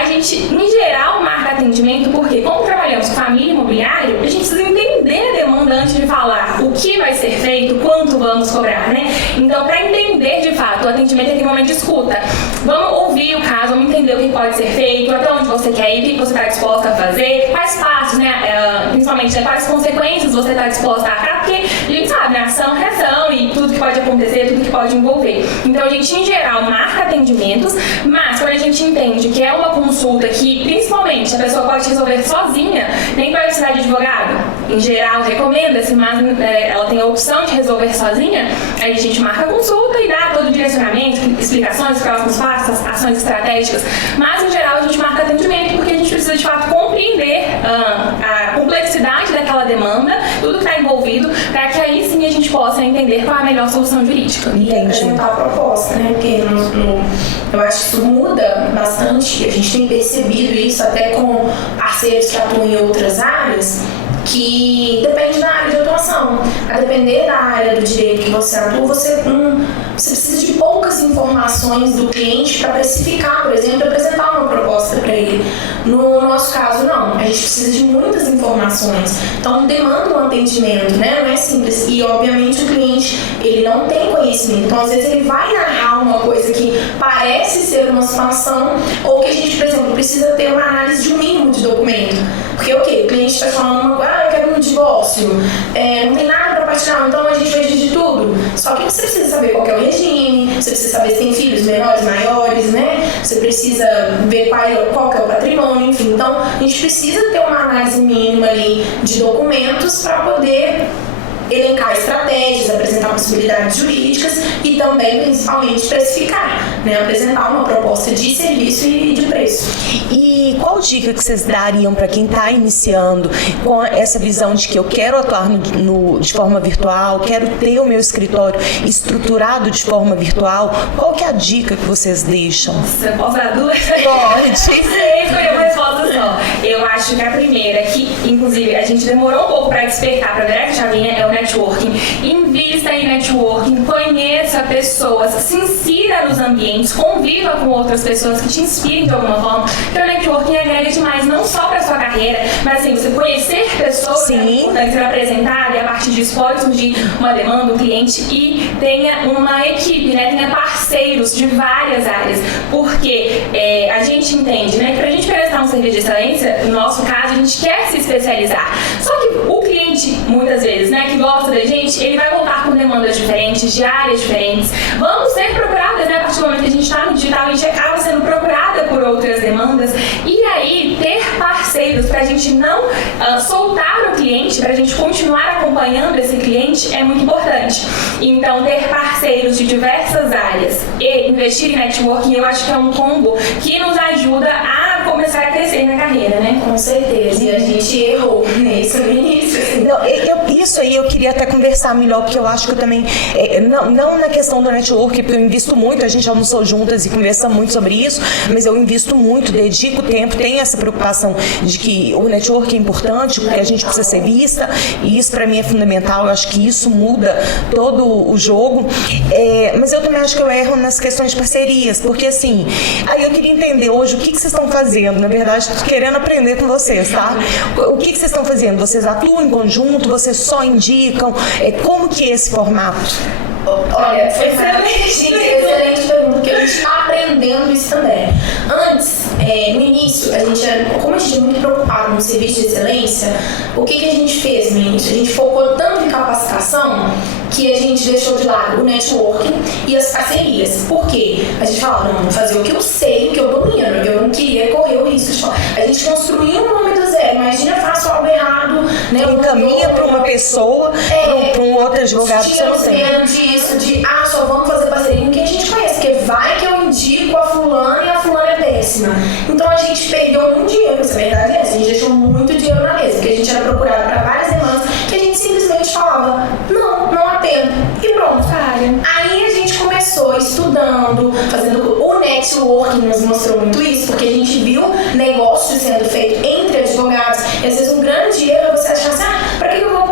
A gente, em geral, marca atendimento porque, como trabalhamos com família imobiliária, a gente precisa entender a demanda antes de falar o que vai ser feito, quanto vamos cobrar, né? Então, para entender, de fato, o atendimento é aquele momento de escuta. Vamos ouvir o caso, vamos entender o que pode ser feito, até onde você quer ir, o que você está disposta a fazer, quais passos, né? Principalmente, quais consequências você está disposta a... Porque a gente sabe, né? Ação, reação e tudo que pode acontecer, tudo que pode envolver. Então, a gente, em geral, marca atendimentos, mas quando a gente entende que é uma consulta que, principalmente, a pessoa pode resolver sozinha, nem vai precisar de advogado. Em geral, recomenda-se, mas ela tem a opção de resolver sozinha, aí a gente marca a consulta e dá todo o direcionamento, explicações, próximos passos, ações estratégicas. Mas, em geral, a gente marca atendimento porque a gente precisa, de fato, compreender a complexidade daquela demanda, tudo que está envolvido, para que aí sim a gente possa entender qual é a melhor solução jurídica. E apresentar a proposta, né? Porque eu acho que isso muda bastante, a gente tem percebido isso até com parceiros que atuam em outras áreas, que depende da área de atuação. A depender da área do direito que você atua, você precisa de poucas informações do cliente para precificar, por exemplo, apresentar uma proposta para ele. No nosso caso, não. A gente precisa de muitas informações. Então, demanda um atendimento, né? Não é simples. E, obviamente, o cliente, ele não tem conhecimento. Então, às vezes, ele vai narrar uma coisa que parece ser uma situação, ou que a gente, por exemplo, precisa ter uma análise de um mínimo de documento. Porque, ok, o cliente está falando, eu quero um divórcio, não tem nada para partilhar, então a gente vai dividir tudo. Só que você precisa saber qual que é o regime, você precisa saber se tem filhos menores, maiores, né? Você precisa ver qual que é o patrimônio, enfim. Então, a gente precisa ter uma análise mínima ali de documentos para poder elencar estratégias, apresentar possibilidades jurídicas e também, principalmente, especificar, né? Apresentar uma proposta de serviço e de preço. E qual dica que vocês dariam para quem está iniciando com essa visão de que eu quero atuar de forma virtual, quero ter o meu escritório estruturado de forma virtual? Qual que é a dica que vocês deixam? Você posso dar duas? Pode. Escolher uma resposta só. Eu acho que a primeira, que inclusive a gente demorou um pouco para despertar, para ver a chavinha, é o networking. Invista em networking, conheça pessoas, se insira nos ambientes, conviva com outras pessoas que te inspirem de alguma forma, porque o networking agrega demais, não só para sua carreira, mas assim, você conhecer pessoas que ser apresentada e a partir disso pode surgir uma demanda, um cliente, e tenha uma equipe, né? Tenha parceiros de várias áreas, porque a gente entende, né, que pra gente prestar um serviço de excelência, no nosso caso, a gente quer se especializar. Só que o cliente, muitas vezes, né, que gosta da gente, ele vai voltar com demandas diferentes, de áreas diferentes. Vamos ser procuradas, né, a partir do momento que a gente está no digital, a gente acaba sendo procurada por outras demandas. E aí, ter parceiros para a gente não soltar o cliente, para a gente continuar acompanhando esse cliente é muito importante. Então, ter parceiros de diversas áreas e investir em networking, eu acho que é um combo que nos ajuda a começar a crescer na carreira, né? Com certeza. E a gente errou nisso no início. Não, isso aí eu queria até conversar melhor, porque eu acho que eu também, não na questão do network, porque eu invisto muito, a gente almoçou juntas e conversa muito sobre isso, mas eu invisto muito, dedico tempo, tenho essa preocupação de que o network é importante, porque a gente precisa ser vista, e isso pra mim é fundamental, eu acho que isso muda todo o jogo, mas eu também acho que eu erro nas questões de parcerias, porque assim, aí eu queria entender hoje o que vocês estão fazendo, na verdade, tô querendo aprender com vocês, tá? O que vocês estão fazendo? Vocês atuam em conjunto? Vocês só indicam? Como que é esse formato? Olha, foi excelente pergunta, porque a gente está aprendendo isso também. Antes, no início, como a gente é muito preocupado no serviço de excelência, o que a gente fez no início? A gente focou tanto em capacitação que a gente deixou de lado o networking e as parcerias. Por quê? A gente falava, não, vamos fazer o que eu sei, o que eu domino. Eu não queria correr o risco de falar. A gente construiu um nome do zero. Imagina, faço algo errado, né? Encaminha para uma pessoa, para um outro advogado que você não tem. Disso, só vamos fazer parceria com quem a gente conhece, porque vai que eu indico a fulana e a fulana é péssima. Então a gente perdeu muito dinheiro, isso é verdade, a gente deixou muito dinheiro na mesa, porque a gente era procurado para várias demandas que a gente simplesmente falava, não atendo, e pronto. Aí a gente começou estudando, fazendo o networking, nos mostrou muito isso, porque a gente viu negócios sendo feito entre advogados, e às vezes um grande erro é você achar assim, pra que eu vou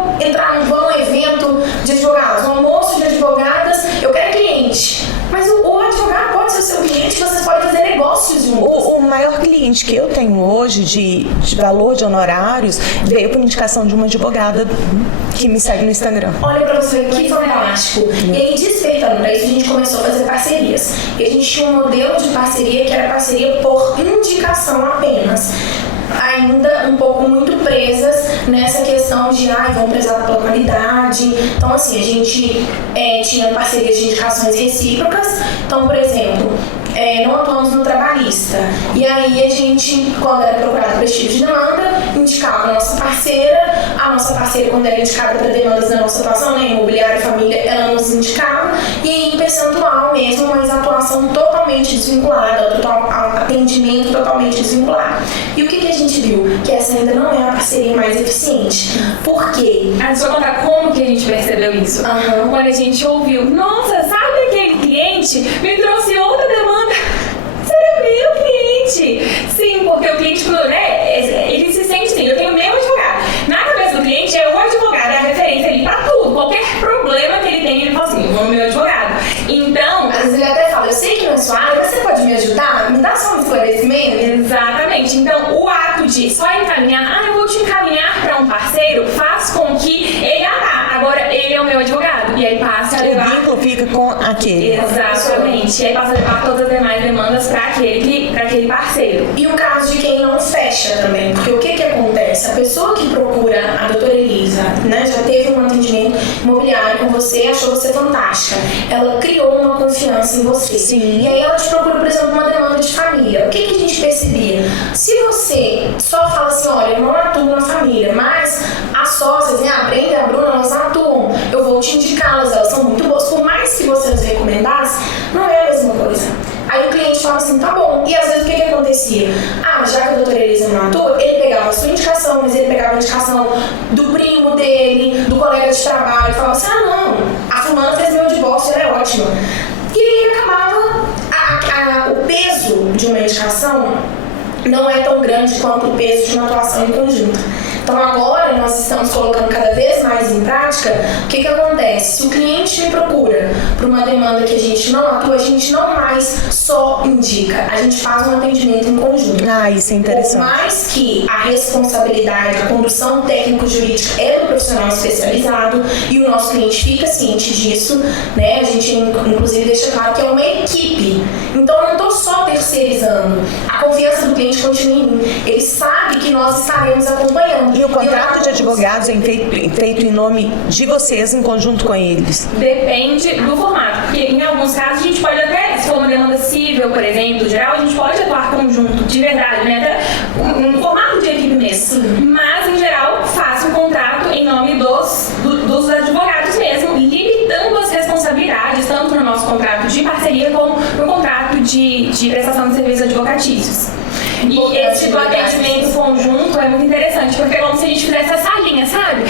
juntos. O maior cliente que eu tenho hoje de valor de honorários veio por indicação de uma advogada que me segue no Instagram. Olha pra você ver que fantástico. E aí, despertando pra isso, a gente começou a fazer parcerias. E a gente tinha um modelo de parceria que era parceria por indicação apenas. Ainda um pouco muito presas nessa questão de vamos prezar pela qualidade. Então, assim, a gente tinha parcerias de indicações recíprocas. Então, por exemplo, não atuamos no trabalhista. E aí a gente, quando era procurado para esse tipo de demanda, indicava a nossa parceira. A nossa parceira, quando era indicada para demandas da nossa atuação, né, imobiliária e família, ela nos indicava. E aí, em percentual mesmo, mas atuação totalmente desvinculada, atendimento totalmente desvinculado. E o que a gente viu? Que essa ainda não é a parceria mais eficiente. Por quê? Deixa eu contar como que a gente percebeu isso. Quando a gente ouviu, nossa, sabe aquele cliente me trouxe outra demanda? Seria meu cliente. Sim, porque o cliente, né, ele se sente assim, eu tenho o mesmo advogado. Na cabeça do cliente, é o advogado, é a referência ali pra tudo. Qualquer problema que ele tem, ele fala assim, o meu advogado. Então, às vezes ele até fala, eu sei que não é sua área, mas você pode me ajudar? Me dá só um esclarecimento? Exatamente. Então, o ato de só encaminhar, eu vou te encaminhar para um parceiro, faz com que ele, agora ele é o meu advogado. E aí passa a levar... O vínculo fica com aquele. Exatamente. E aí passa a levar todas as demais demandas para aquele parceiro. E o caso de quem não fecha também, porque o que acontece? A pessoa que procura a doutora Elisa, né, já teve um atendimento imobiliário com você, achou você fantástica. Ela criou uma confiança em você. Sim. E aí ela te procura, por exemplo, uma demanda de família. O que a gente percebia? Se você só fala assim, olha, eu não atuo na família, mas as sócias, né, a Brenda e a Bruna, elas atuam, eu vou te indicá-las, elas são muito boas, por mais que você nos recomendasse, não é a mesma coisa. Aí o cliente fala assim, tá bom. E às vezes o que acontecia? Já que a doutora Elisa não atua, ele pegava a sua indicação, mas ele pegava a indicação do primo dele, do colega de trabalho, e falava assim, não, a fulana fez meu divórcio, ela é ótima. E aí acabava, o peso de uma indicação não é tão grande quanto o peso de uma atuação em conjunto. Então agora nós estamos colocando cada vez mais em prática. O que acontece? Se o cliente me procura por uma demanda que a gente não atua, a gente não mais só indica, a gente faz um atendimento em conjunto. Isso é interessante. Por mais que a responsabilidade da condução técnico-jurídica é do profissional especializado e o nosso cliente fica ciente disso, né? A gente inclusive deixa claro que é uma equipe. Então eu não estou só terceirizando. A confiança do cliente continua em mim. Ele sabe que nós estaremos acompanhando. E o contrato de advogados é feito em nome de vocês, em conjunto com eles? Depende do formato, porque em alguns casos a gente pode até, se for uma demanda civil, por exemplo, geral, a gente pode atuar conjunto, de verdade, né? Até um formato de equipe mesmo. Mas, em geral, faço um contrato em nome dos advogados mesmo, limitando as responsabilidades, tanto no nosso contrato de parceria como no contrato de prestação de serviços advocatícios. E esse do atendimento conjunto é muito interessante, porque é como se a gente fizesse essa linha, sabe?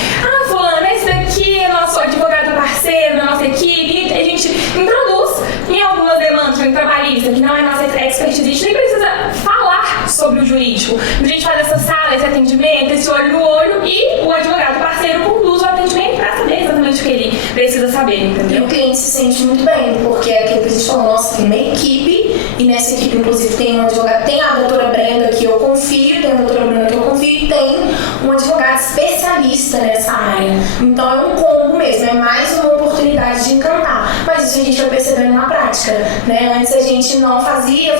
Fulano, esse daqui é nosso advogado parceiro da nossa equipe, e a gente introduz em algumas demandas de trabalhista, que não é nossa expertise, a gente nem precisa falar sobre o jurídico. A gente faz essa sala, esse atendimento, esse olho no olho, e o advogado parceiro conduz o atendimento para saber exatamente o que ele precisa saber, entendeu? E o cliente se sente muito bem, porque é aquilo que a gente falou, nossa, tem uma equipe, e nessa equipe, inclusive, tem um advogado, tem a doutora Brenda que eu confio, tem a doutora Bruna que eu confio, e tem um advogado especialista nessa área. Então é um combo mesmo, é mais uma oportunidade de encantar. Mas isso a gente vai percebendo na prática, né? Antes a gente não fazia,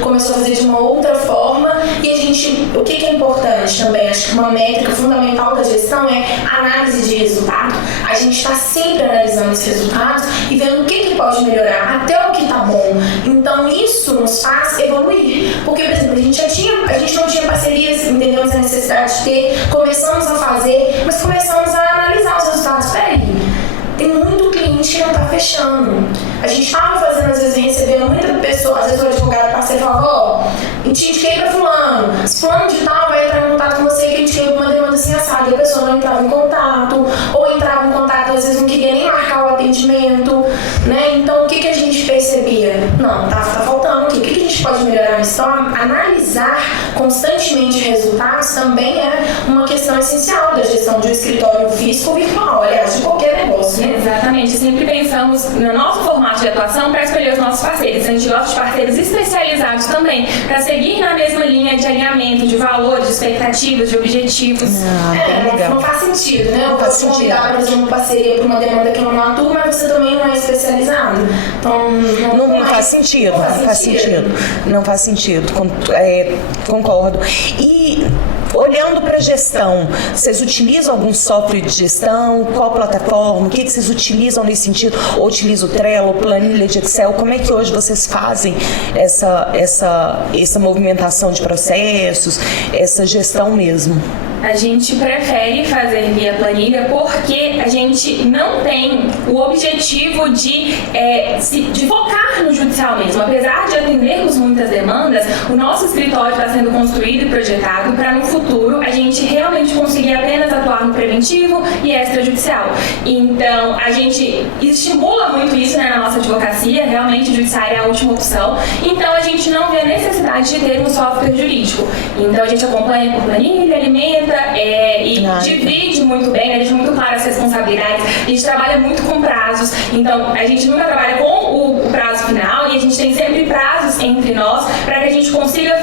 começou a fazer de uma outra forma, e a gente, o que é importante também, acho que uma métrica fundamental da gestão é a análise de resultado. A gente está sempre analisando os resultados e vendo o que pode melhorar, até o que está bom. Então isso nos faz evoluir, porque, por exemplo, a gente não tinha parcerias, entendemos a necessidade de ter, começamos a fazer, mas começamos a analisar os resultados. Peraí, tem muito cliente que não está fechando. A gente estava fazendo, às vezes, recebendo muita pessoa, às vezes o advogado parceiro falava, te indiquei para fulano, se fulano de tal vai vai entrar em contato com você que a gente tem uma demanda assim assada, e a pessoa não entrava em contato, ou entrava em contato, às vezes não queria nem marcar o atendimento, né? Então, o que a gente percebia? Não, tá faltando aqui. O que a gente pode melhorar nisso? Então, analisar constantemente resultados também é uma questão essencial da gestão de um escritório físico ou virtual, aliás, de qualquer negócio, né? Exatamente. Sempre pensamos no nosso formato de atuação para escolher os nossos parceiros. A gente gosta de parceiros especializados também, para seguir na mesma linha de alinhamento de valores, de expectativas, de objetivos. Não faz sentido, né? Eu posso convidar, por exemplo, uma parceria para uma demanda que eu não atuo, mas você também não é especializado. Então, não faz sentido. Não faz sentido. Concordo. E olhando para a gestão, vocês utilizam algum software de gestão? Qual plataforma? O que vocês utilizam nesse sentido? Ou utilizam o Trello, planilha de Excel? Como é que hoje vocês fazem essa movimentação de processos, essa gestão mesmo? A gente prefere fazer via planilha porque a gente não tem o objetivo de focar no judicial mesmo. Apesar de atendermos muitas demandas, o nosso escritório está sendo construído e projetado para no futuro a gente realmente conseguir apenas atuar no preventivo e extrajudicial. Então, a gente estimula muito isso, né, na nossa advocacia, realmente o judiciário é a última opção. Então, a gente não vê a necessidade de ter um software jurídico. Então, a gente acompanha por planilha, alimenta, e divide muito bem, né? Deixa muito claro as responsabilidades. A gente trabalha muito com prazos, então a gente nunca trabalha com o prazo final e a gente tem sempre prazos entre nós para que a gente consiga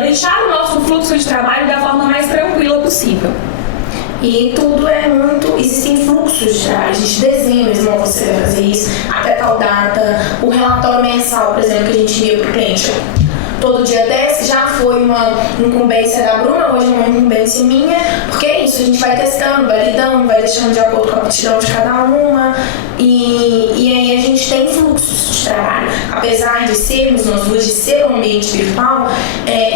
deixar o nosso fluxo de trabalho da forma mais tranquila possível. E tudo existem fluxos de trabalho, a gente desenha mesmo, você vai fazer isso, até tal data, o relatório mensal, por exemplo, que a gente envia para o cliente. Todo dia 10 já foi uma incumbência da Bruna, hoje é uma incumbência minha, porque é isso, a gente vai testando, validando, vai deixando de acordo com a aptidão de cada uma, e aí a gente tem fluxos de trabalho. Apesar de sermos nós duas, de ser um ambiente virtual,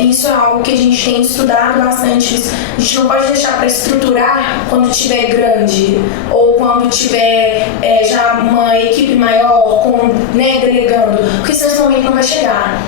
isso é algo que a gente tem estudado bastante. A gente não pode deixar para estruturar quando estiver grande, ou quando tiver já uma equipe maior, delegando, porque senão esse momento não vai chegar.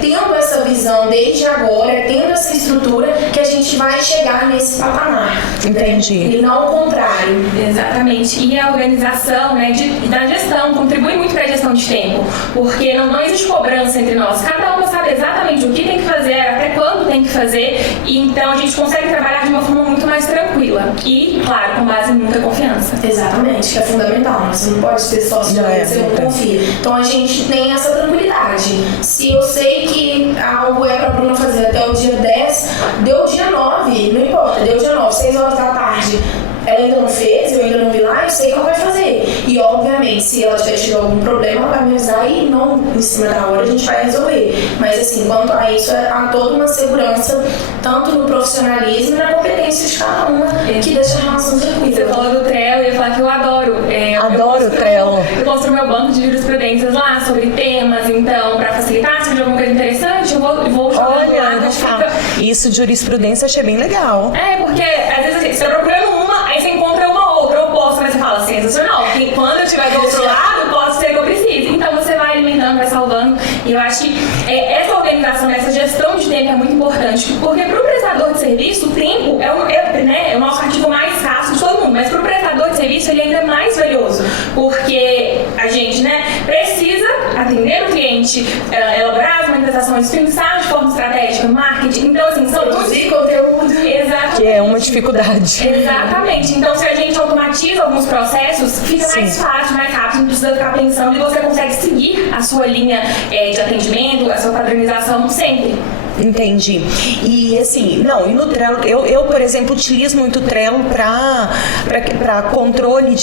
Tendo essa visão desde agora, tendo essa estrutura, que a gente vai chegar nesse patamar. Entendi. E não o contrário. Exatamente. E a organização, né, da gestão contribui muito para a gestão de tempo, porque não existe cobrança entre nós. Cada uma sabe exatamente o que tem que fazer, até quando tem que fazer, e então a gente consegue trabalhar de uma forma muito mais tranquila. E, claro, com base em muita confiança. Exatamente, que é fundamental. Você não pode ter sócio de você não confia. Então a gente tem essa tranquilidade. Se eu sei que algo é pra Bruna fazer até o dia 10, deu o dia 9, não importa, deu o dia 9, 6 horas da tarde. Ela ainda não fez, eu ainda não vi lá, eu sei que ela vai fazer. E, obviamente, se ela tiver tido algum problema, ela vai me avisar e não em cima da hora a gente vai resolver. Mas, assim, quanto a isso, há toda uma segurança, tanto no profissionalismo e na competência de cada uma, que deixa a relação tranquila. Você falou do Trello, eu ia falar que eu adoro. Adoro o Trello. Eu construo meu banco de jurisprudências lá sobre temas, então, para facilitar, se tiver alguma coisa interessante, eu vou jogar do lado. Isso de jurisprudência achei bem legal. Porque, às vezes, você está procurando uma, aí você encontra uma outra oposta, mas você fala, sensacional, porque quando eu estiver do outro lado, pode ser que eu precise. Então você vai alimentando, vai salvando. E eu acho que essa organização, essa gestão de tempo é muito importante, porque para o prestador de serviço, o tempo é o nosso ativo mais escasso de todo mundo, mas para o prestador de serviço ele ainda é mais valioso, porque a gente precisa atender o cliente, elaborar as manifestações, pensar de forma estratégica, marketing. Então, assim, são produzir conteúdo. Exatamente. Que é uma dificuldade. Exatamente. Então, se a gente automatiza alguns processos, fica mais fácil, mais rápido, não precisa ficar pensando e você consegue seguir a sua linha de atendimento, a sua padronização sempre. Entendi. E assim, e no Trello, eu por exemplo, utilizo muito o Trello para controle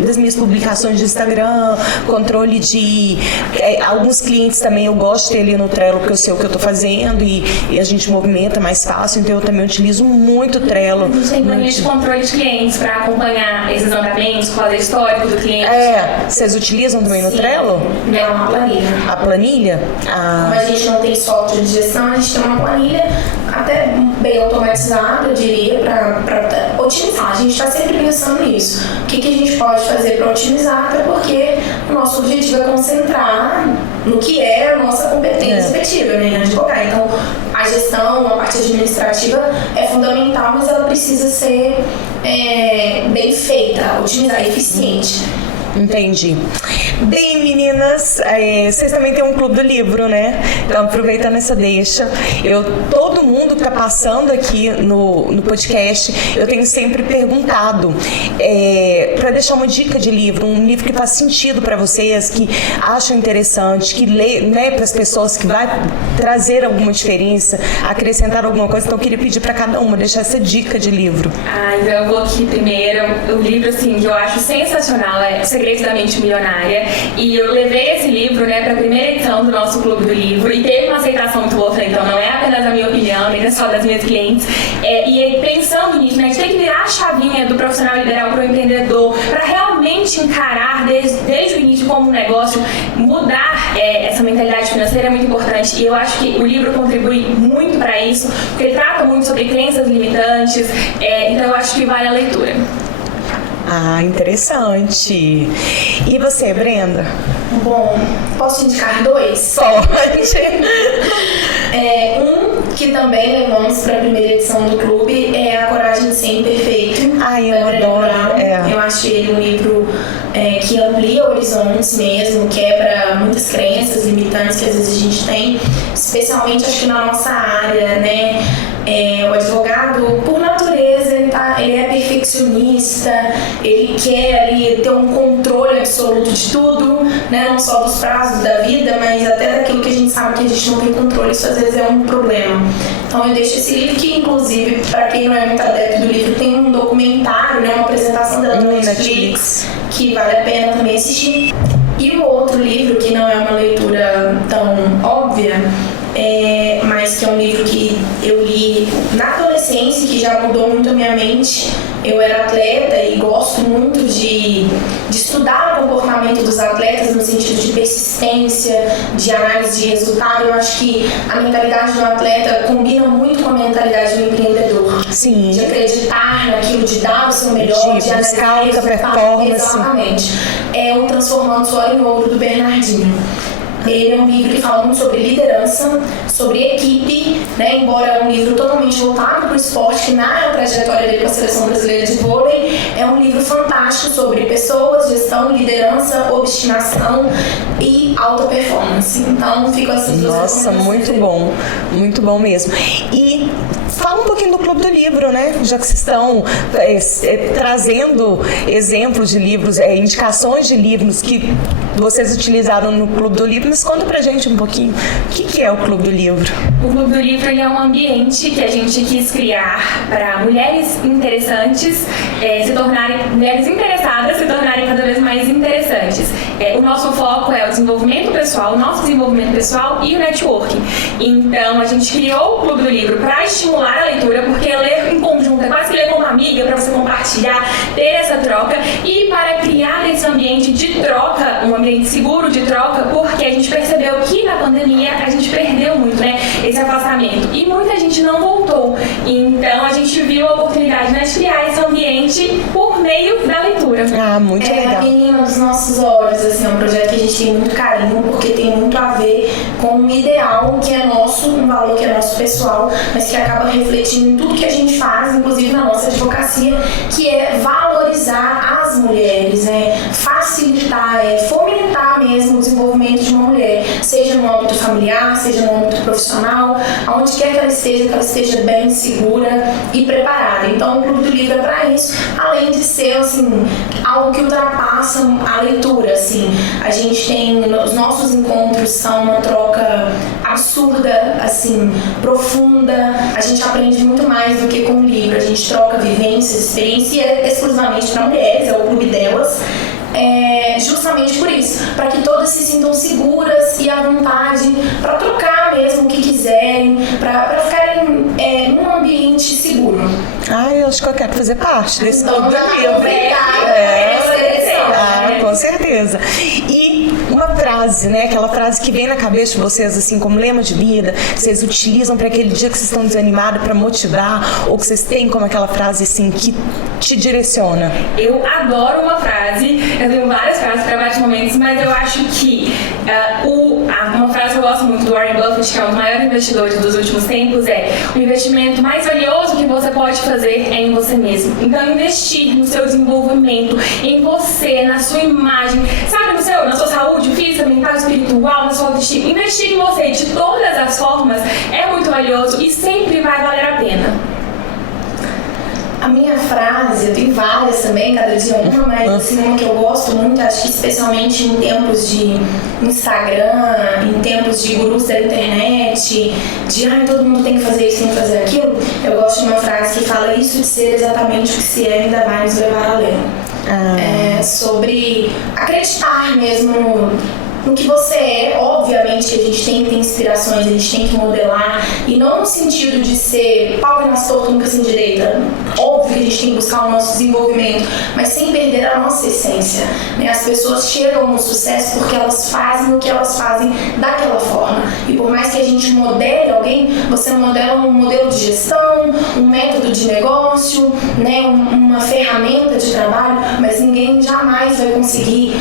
das minhas publicações de Instagram, controle de alguns clientes também eu gosto de ter ali no Trello, porque eu sei o que eu tô fazendo e a gente movimenta mais fácil, então eu também utilizo muito o Trello. A gente tem planilha de controle de clientes para acompanhar esses andamentos, fazer histórico do cliente. Vocês utilizam também no Trello? É uma planilha. A planilha? Como a gente não tem software de gestão, a gente tem uma planilha até bem automatizada, eu diria, para otimizar. A gente está sempre pensando nisso. O que a gente pode fazer para otimizar, até porque o nosso objetivo é concentrar no que é a nossa competência efetiva, né, advogar. Então, a gestão, a parte administrativa é fundamental, mas ela precisa ser bem feita, otimizada, eficiente. Entendi. Bem, meninas, vocês também têm um clube do livro, né? Então, aproveitando essa deixa, todo mundo que tá passando aqui no podcast, eu tenho sempre perguntado para deixar uma dica de livro, um livro que faz sentido para vocês, que acham interessante, que lê, né, para as pessoas, que vai trazer alguma diferença, acrescentar alguma coisa. Então, eu queria pedir para cada uma deixar essa dica de livro. Então eu vou aqui primeiro. O livro, assim, que eu acho sensacional é Segredos da Mente Milionária. E eu levei esse livro, né, para a primeira edição do nosso Clube do Livro e teve uma aceitação muito boa. Então não é apenas a minha opinião, nem só das minhas clientes. E pensando nisso, né, a gente tem que virar a chavinha do profissional liberal para o empreendedor, para realmente encarar desde o início como um negócio, mudar essa mentalidade financeira é muito importante. E eu acho que o livro contribui muito para isso, porque ele trata muito sobre crenças limitantes. Então eu acho que vale a leitura. Ah, interessante. E você, Brenda? Bom, posso indicar 2? Pode. Um que também levamos para a primeira edição do clube é A Coragem de Ser Imperfeito. Ai, eu adoro. Eu acho ele um livro que amplia horizontes mesmo, quebra muitas crenças limitantes que às vezes a gente tem, especialmente acho que na nossa área, né? O advogado, por natureza, ele é perfeccionista, ele quer ali ter um controle absoluto de tudo, né? Não só dos prazos da vida, mas até daquilo que a gente sabe que a gente não tem controle. Isso às vezes é um problema. Então eu deixo esse livro que, inclusive, para quem não é muito adepto do livro, tem um documentário, né? Uma apresentação dela no Netflix, que vale a pena também assistir. E o outro livro, que não é uma leitura tão óbvia, mas que é um livro que eu li na adolescência, que já mudou muito a minha mente. Eu era atleta e gosto muito de estudar o comportamento dos atletas no sentido de persistência, de análise de resultado. Eu acho que a mentalidade do atleta combina muito com a mentalidade do empreendedor. Sim. De acreditar naquilo, de dar o seu melhor, de buscar alta performance. Exatamente. É o Transformando Suor em Ouro, do Bernardinho. Ele é um livro que fala muito sobre liderança, sobre equipe, né? Embora é um livro totalmente voltado para o esporte, que na trajetória dele com a Seleção Brasileira de Vôlei, é um livro fantástico sobre pessoas, gestão, liderança, obstinação e alta performance. Então, ficam essas duas recomendações. Nossa, muito bom mesmo. E fala um pouquinho do Clube do Livro, né? Já que vocês estão trazendo exemplos de livros, indicações de livros que vocês utilizaram no Clube do Livro, mas conta pra gente um pouquinho o que é o Clube do Livro. O Clube do Livro ele é um ambiente que a gente quis criar para mulheres interessantes mulheres interessadas se tornarem cada vez mais interessantes. O nosso foco é o desenvolvimento pessoal, o nosso desenvolvimento pessoal e o networking. Então a gente criou o Clube do Livro para estimular a leitura, porque ler em conjunto é quase que ler com uma amiga, para você compartilhar, ter essa troca, e para criar esse ambiente de troca, um ambiente seguro de troca, porque a gente percebeu que na pandemia a gente perdeu muito, né, esse afastamento, e muita gente não voltou. Então a gente viu a oportunidade de criar esse ambiente por meio da leitura. Ah, muito legal. É a menina dos nossos olhos, assim, é um projeto que a gente tem muito carinho, porque tem muito a ver com um ideal que é nosso, um valor que é nosso pessoal, mas que acaba refletindo em tudo que a gente faz, inclusive na nossa advocacia, que é valorizar as mulheres, facilitar, fomentar mesmo o desenvolvimento de uma mulher, seja no âmbito familiar, seja no âmbito profissional, aonde quer que ela esteja bem, segura e preparada. Então o Clube do Livro é para isso, além de ser assim, algo que ultrapassa a leitura. Assim. A gente tem, os nossos encontros são uma troca absurda, assim, profunda. A gente aprende muito mais do que com o livro. A gente troca vivências, experiência exclusivamente para mulheres, é o clube delas. Justamente por isso, para que todas se sintam seguras e à vontade para trocar mesmo o que quiserem, para ficarem num ambiente seguro. Eu acho que eu quero fazer parte desse Clube do Livro. Com certeza. E uma frase, né? Aquela frase que vem na cabeça de vocês, assim, como lema de vida, que vocês utilizam para aquele dia que vocês estão desanimados, para motivar, ou que vocês têm como aquela frase, assim, que te direciona. Eu adoro uma frase, eu tenho várias frases para vários momentos, mas eu acho que uma frase que eu gosto muito do Warren Buffett, que é um dos maiores investidores dos últimos tempos, o investimento mais valioso que você pode fazer é em você mesmo. Então, investir no seu desenvolvimento, em você, na sua imagem, sabe, na sua saúde física, mental, espiritual, na sua autoestima. Investir em você de todas as formas é muito valioso e sempre vai valer a pena. A minha frase, eu tenho várias também, cada dia uma, mas assim, uma que eu gosto muito, acho que especialmente em tempos de Instagram, em tempos de gurus da internet, de todo mundo tem que fazer isso, tem que fazer aquilo, eu gosto de uma frase que fala isso de ser exatamente o que se é ainda vai nos levar além. Sobre acreditar mesmo no que você é. Obviamente que a gente tem que ter inspirações, a gente tem que modelar, e não no sentido de ser pau nas tortas, nunca se endireita. Óbvio que a gente tem que buscar o nosso desenvolvimento, mas sem perder a nossa essência, né? As pessoas chegam no sucesso porque elas fazem o que elas fazem daquela forma, e por mais que a gente modele alguém, você modela um modelo de gestão, um método de negócio, né? Uma ferramenta de trabalho, mas ninguém jamais vai conseguir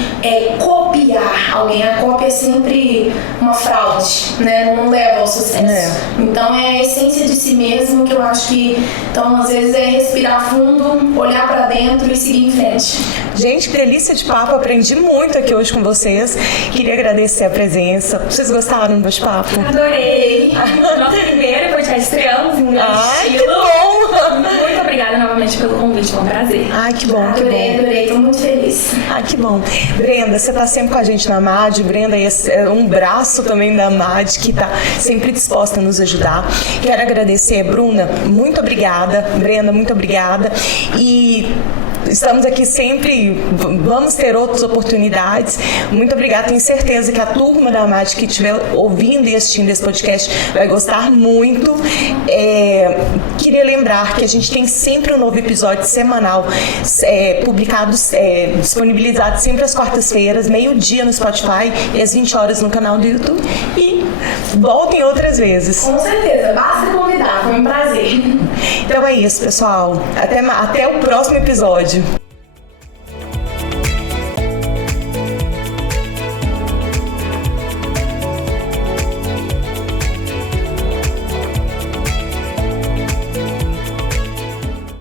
copiar alguém. A cópia é sempre uma fraude, né? Não leva ao sucesso. Então é a essência de si mesmo que eu acho que, então às vezes é respirar fundo, olhar pra dentro e seguir em frente. Gente, que delícia de papo, aprendi muito aqui hoje com vocês. Queria agradecer a presença. Vocês gostaram do bate-papo? Adorei! Nosso primeiro podcast, estreamos em um grande estilo. Que bom! Muito obrigada novamente pelo convite, foi um prazer. Que bom, Adorei, tô muito feliz. Que bom. Brenda, você tá sempre com a gente na MAD. Brenda é um braço também da MAD, que tá sempre disposta a nos ajudar. Quero agradecer, Bruna, muito obrigada. Brenda, muito obrigada. E estamos aqui sempre, vamos ter outras oportunidades. Muito obrigada, tenho certeza que a turma da MAD que estiver ouvindo e assistindo esse podcast vai gostar muito. Queria lembrar que a gente tem sempre um novo episódio semanal publicado, disponibilizado sempre às quartas-feiras, meio-dia no Spotify e às 20 horas no canal do YouTube. E voltem outras vezes. Com certeza, basta convidar, foi um prazer. Então é isso, pessoal. Até o próximo episódio.